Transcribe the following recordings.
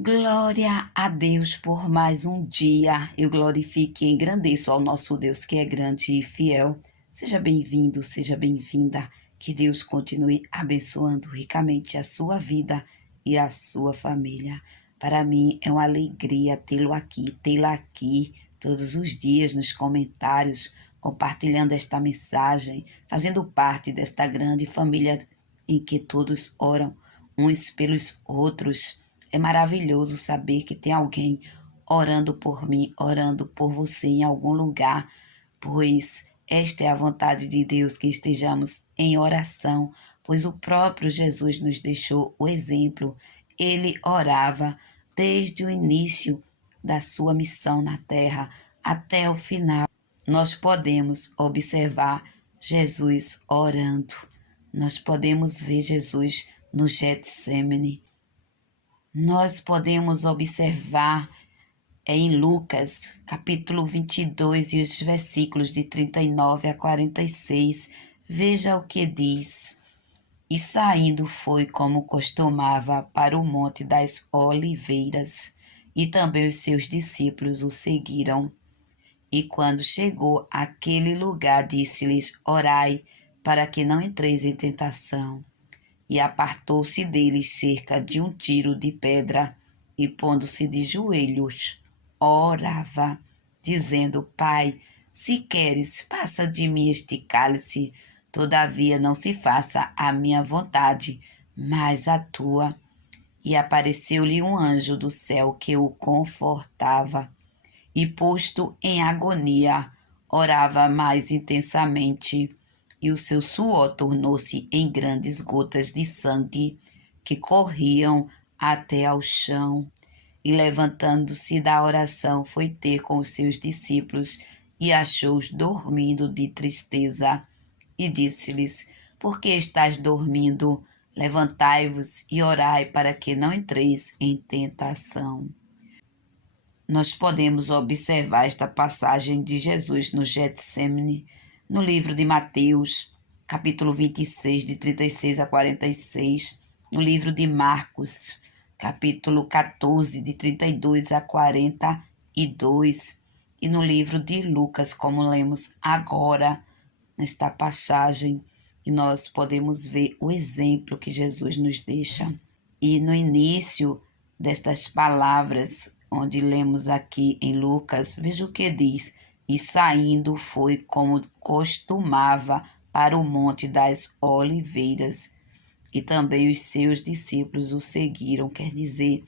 Glória a Deus por mais um dia. Eu glorifico e engrandeço ao nosso Deus que é grande e fiel. Seja bem-vindo, seja bem-vinda. Que Deus continue abençoando ricamente a sua vida e a sua família. Para mim é uma alegria tê-la aqui todos os dias nos comentários, compartilhando esta mensagem, fazendo parte desta grande família em que todos oram uns pelos outros. É maravilhoso saber que tem alguém orando por mim, orando por você em algum lugar, pois esta é a vontade de Deus, que estejamos em oração, pois o próprio Jesus nos deixou o exemplo. Ele orava desde o início da sua missão na terra até o final. Nós podemos observar Jesus orando. Nós podemos ver Jesus no Getsêmani. Nós podemos observar em Lucas, capítulo 22, e os versículos de 39 a 46. Veja o que diz. E saindo foi como costumava para o Monte das Oliveiras, e também os seus discípulos o seguiram. E quando chegou àquele lugar, disse-lhes: Orai, para que não entreis em tentação. E apartou-se deles cerca de um tiro de pedra, e pondo-se de joelhos, orava, dizendo: Pai, se queres, passa de mim este cálice, todavia não se faça a minha vontade, mas a tua. E apareceu-lhe um anjo do céu que o confortava, e posto em agonia, orava mais intensamente, e o seu suor tornou-se em grandes gotas de sangue que corriam até ao chão. E levantando-se da oração, foi ter com os seus discípulos e achou-os dormindo de tristeza. E disse-lhes: Por que estáis dormindo? Levantai-vos e orai para que não entreis em tentação. Nós podemos observar esta passagem de Jesus no Getsêmani, no livro de Mateus, capítulo 26, de 36 a 46, no livro de Marcos, capítulo 14, de 32 a 42, e no livro de Lucas, como lemos agora nesta passagem, e nós podemos ver o exemplo que Jesus nos deixa. E no início destas palavras, onde lemos aqui em Lucas, veja o que diz: E saindo foi como costumava para o Monte das Oliveiras, e também os seus discípulos o seguiram. Quer dizer,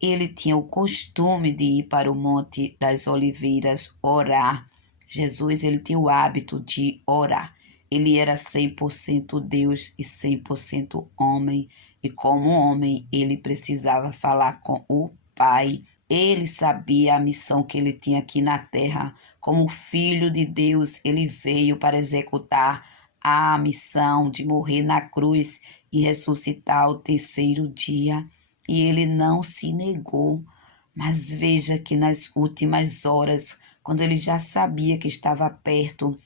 ele tinha o costume de ir para o Monte das Oliveiras orar. Jesus, ele tinha o hábito de orar. Ele era 100% Deus e 100% homem. E como homem, ele precisava falar com o Pai. Ele sabia a missão que ele tinha aqui na terra. Como filho de Deus, ele veio para executar a missão de morrer na cruz e ressuscitar ao terceiro dia. E ele não se negou. Mas veja que nas últimas horas, quando ele já sabia que estava perto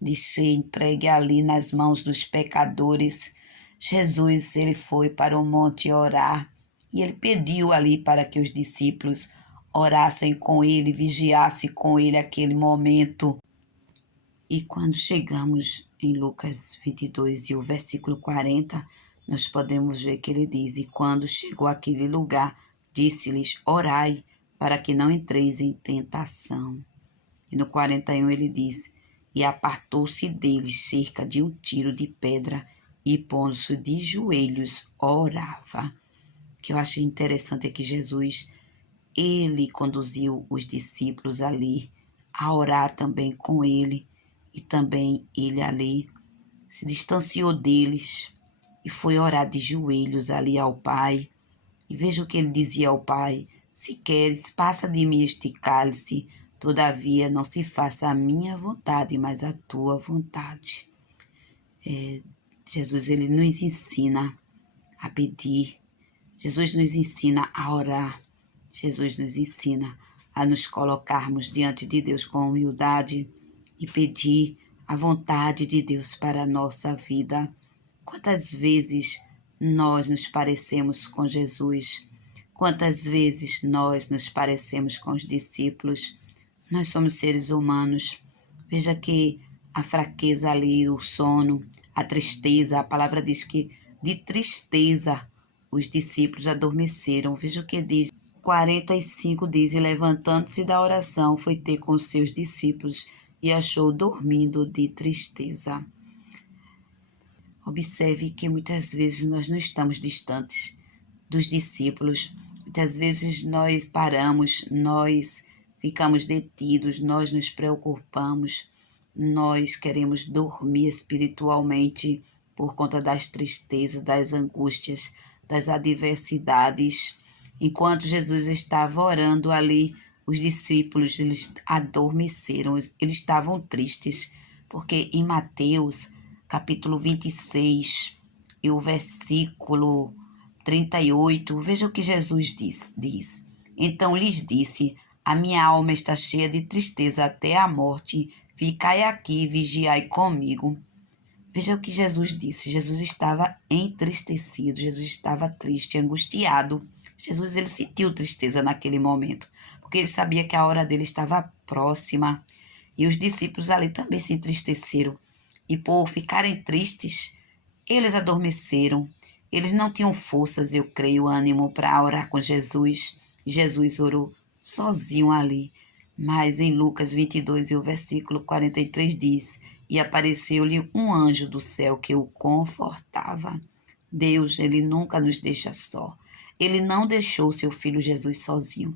de ser entregue ali nas mãos dos pecadores, Jesus, ele foi para o monte orar, e ele pediu ali para que os discípulos orassem com ele, vigiassem com ele aquele momento. E quando chegamos em Lucas 22 e o versículo 40, nós podemos ver que ele diz: E quando chegou àquele lugar, disse-lhes: Orai, para que não entreis em tentação. E no 41 ele diz: E apartou-se deles cerca de um tiro de pedra, e pondo-se de joelhos, orava. O que eu achei interessante é que Jesus, ele conduziu os discípulos ali a orar também com ele, e também ele ali se distanciou deles e foi orar de joelhos ali ao Pai. E veja o que ele dizia ao Pai: Se queres, passa de mim este cálice, todavia não se faça a minha vontade, mas a tua vontade. Jesus, ele nos ensina a pedir. Jesus nos ensina a orar. Jesus nos ensina a nos colocarmos diante de Deus com humildade e pedir a vontade de Deus para a nossa vida. Quantas vezes nós nos parecemos com Jesus? Quantas vezes nós nos parecemos com os discípulos? Nós somos seres humanos. Veja que a fraqueza ali, o sono, a tristeza, a palavra diz que de tristeza os discípulos adormeceram. Veja o que diz. 45 diz: E levantando-se da oração, foi ter com os seus discípulos e achou dormindo de tristeza. Observe que muitas vezes nós não estamos distantes dos discípulos. Muitas vezes nós paramos, nós ficamos detidos, nós nos preocupamos, nós queremos dormir espiritualmente por conta das tristezas, das angústias, das adversidades. Enquanto Jesus estava orando ali, os discípulos eles adormeceram, eles estavam tristes, porque em Mateus, capítulo 26, e o versículo 38, veja o que Jesus diz. Então lhes disse: A minha alma está cheia de tristeza até a morte. Ficai aqui e vigiai comigo. Veja o que Jesus disse. Jesus estava entristecido, Jesus estava triste, angustiado. Jesus ele sentiu tristeza naquele momento, porque ele sabia que a hora dele estava próxima. E os discípulos ali também se entristeceram. E por ficarem tristes, eles adormeceram. Eles não tinham forças, eu creio, ânimo para orar com Jesus. Jesus orou sozinho ali. Mas em Lucas 22, e o versículo 43 diz: E apareceu-lhe um anjo do céu que o confortava. Deus, ele nunca nos deixa só. Ele não deixou seu filho Jesus sozinho.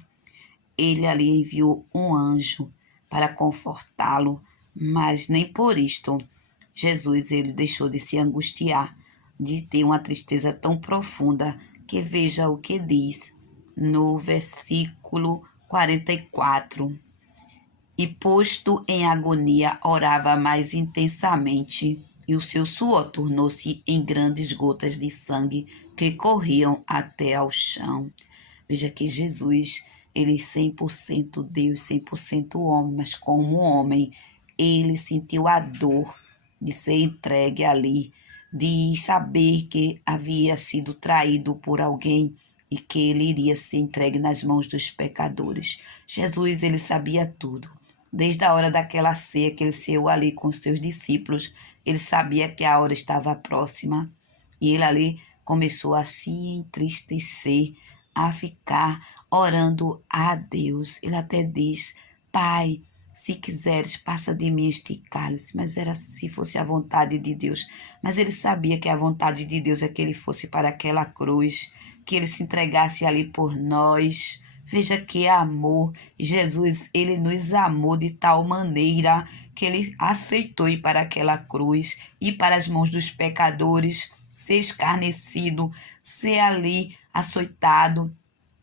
Ele ali enviou um anjo para confortá-lo, mas nem por isto Jesus ele deixou de se angustiar, de ter uma tristeza tão profunda, que veja o que diz no versículo 44. E posto em agonia, orava mais intensamente, e o seu suor tornou-se em grandes gotas de sangue que corriam até ao chão. Veja que Jesus, ele 100% Deus, 100% homem, mas como homem, ele sentiu a dor de ser entregue ali, de saber que havia sido traído por alguém e que ele iria ser entregue nas mãos dos pecadores. Jesus, ele sabia tudo. Desde a hora daquela ceia que ele ceiou ali com seus discípulos, ele sabia que a hora estava próxima. E ele ali começou a se entristecer, a ficar orando a Deus. Ele até diz: Pai, se quiseres, passa de mim este cálice. Mas era se fosse a vontade de Deus. Mas ele sabia que a vontade de Deus é que ele fosse para aquela cruz, que ele se entregasse ali por nós. Veja que amor. Jesus, ele nos amou de tal maneira que ele aceitou ir para aquela cruz, ir para as mãos dos pecadores, ser escarnecido, ser ali açoitado,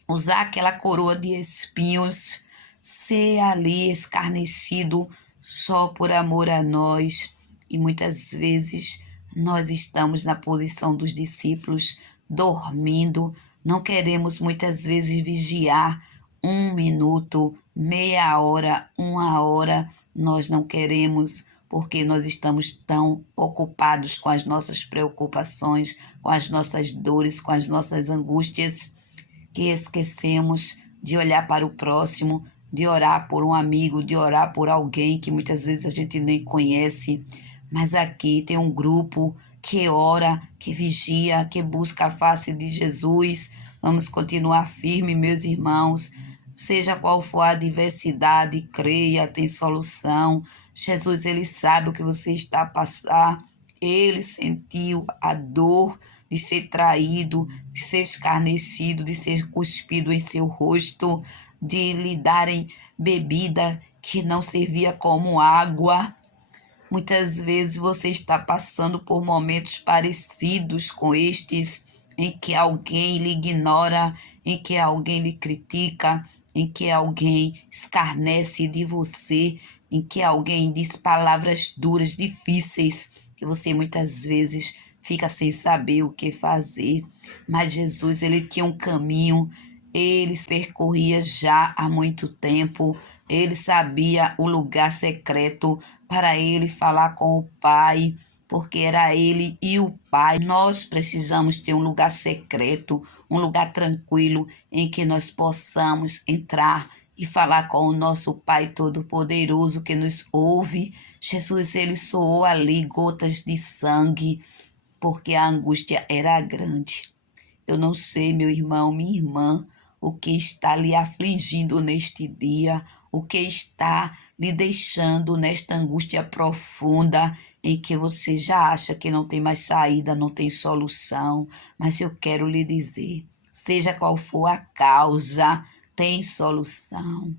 usar aquela coroa de espinhos, ser ali escarnecido só por amor a nós. E muitas vezes nós estamos na posição dos discípulos, dormindo, não queremos muitas vezes vigiar 1 minuto, meia hora, 1 hora, nós não queremos, porque nós estamos tão ocupados com as nossas preocupações, com as nossas dores, com as nossas angústias, que esquecemos de olhar para o próximo, de orar por um amigo, de orar por alguém que muitas vezes a gente nem conhece. Mas aqui tem um grupo que ora, que vigia, que busca a face de Jesus. Vamos continuar firme, meus irmãos. Seja qual for a adversidade, creia, tem solução. Jesus, ele sabe o que você está a passar. Ele sentiu a dor de ser traído, de ser escarnecido, de ser cuspido em seu rosto, de lhe darem bebida que não servia como água. Muitas vezes você está passando por momentos parecidos com estes, em que alguém lhe ignora, em que alguém lhe critica, em que alguém escarnece de você, em que alguém diz palavras duras, difíceis, que você muitas vezes fica sem saber o que fazer. Mas Jesus, ele tinha um caminho, ele percorria já há muito tempo, ele sabia o lugar secreto para ele falar com o Pai. porque era ele e o Pai. Nós precisamos ter um lugar secreto, um lugar tranquilo em que nós possamos entrar e falar com o nosso Pai Todo-Poderoso que nos ouve. Jesus, ele soou ali gotas de sangue, porque a angústia era grande. Eu não sei, meu irmão, minha irmã, o que está lhe afligindo neste dia, o que está lhe deixando nesta angústia profunda em que você já acha que não tem mais saída, não tem solução. Mas eu quero lhe dizer, seja qual for a causa, tem solução.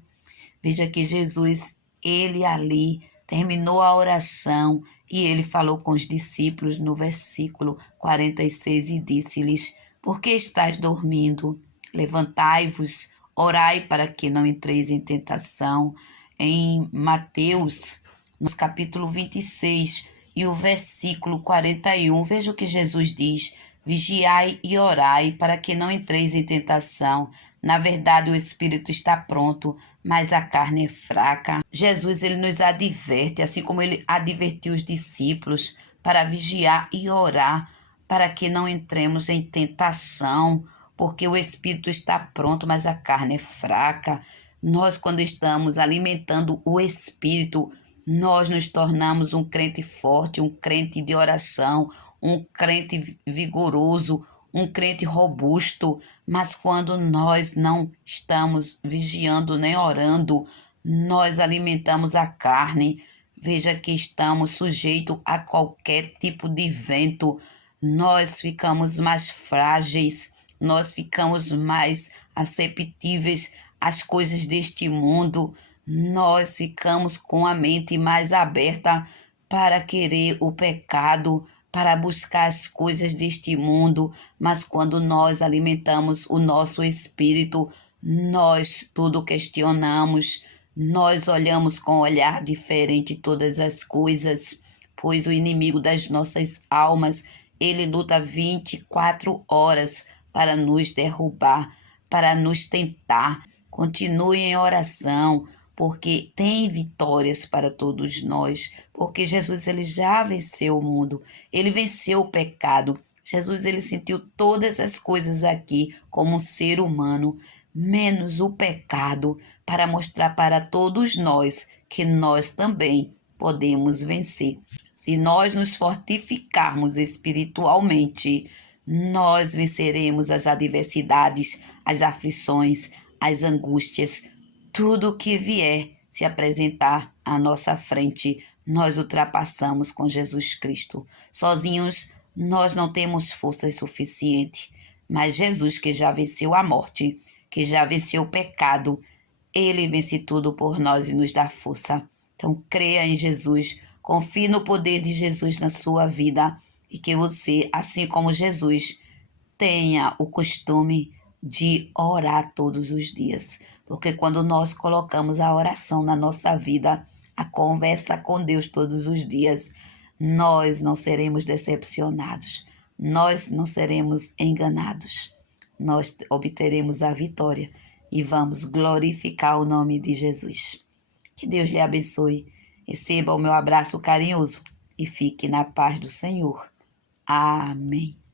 Veja que Jesus, ele ali terminou a oração e ele falou com os discípulos no versículo 46 e disse-lhes: Por que estáis dormindo? Levantai-vos, orai para que não entreis em tentação. Em Mateus, no capítulo 26 e o versículo 41, veja o que Jesus diz: Vigiai e orai para que não entreis em tentação. Na verdade, o espírito está pronto, mas a carne é fraca. Jesus, ele nos adverte, assim como ele advertiu os discípulos, para vigiar e orar, para que não entremos em tentação, porque o espírito está pronto, mas a carne é fraca. Nós, quando estamos alimentando o espírito, nós nos tornamos um crente forte, um crente de oração, um crente vigoroso, um crente robusto. Mas quando nós não estamos vigiando nem orando, nós alimentamos a carne. Veja que estamos sujeitos a qualquer tipo de vento. Nós ficamos mais frágeis, nós ficamos mais aceptíveis às coisas deste mundo. Nós ficamos com a mente mais aberta para querer o pecado, para buscar as coisas deste mundo, mas quando nós alimentamos o nosso espírito, nós tudo questionamos, nós olhamos com um olhar diferente todas as coisas, pois o inimigo das nossas almas, ele luta 24 horas para nos derrubar, para nos tentar. Continue em oração, porque tem vitórias para todos nós, porque Jesus, ele já venceu o mundo, ele venceu o pecado. Jesus, ele sentiu todas as coisas aqui como um ser humano, menos o pecado, para mostrar para todos nós que nós também podemos vencer. Se nós nos fortificarmos espiritualmente, nós venceremos as adversidades, as aflições, as angústias, tudo que vier se apresentar à nossa frente, nós ultrapassamos com Jesus Cristo. Sozinhos, nós não temos forças suficientes, mas Jesus, que já venceu a morte, que já venceu o pecado, ele vence tudo por nós e nos dá força. Então, creia em Jesus, confie no poder de Jesus na sua vida e que você, assim como Jesus, tenha o costume de orar todos os dias. Porque quando nós colocamos a oração na nossa vida, a conversa com Deus todos os dias, nós não seremos decepcionados, nós não seremos enganados, nós obteremos a vitória e vamos glorificar o nome de Jesus. Que Deus lhe abençoe, receba o meu abraço carinhoso e fique na paz do Senhor. Amém.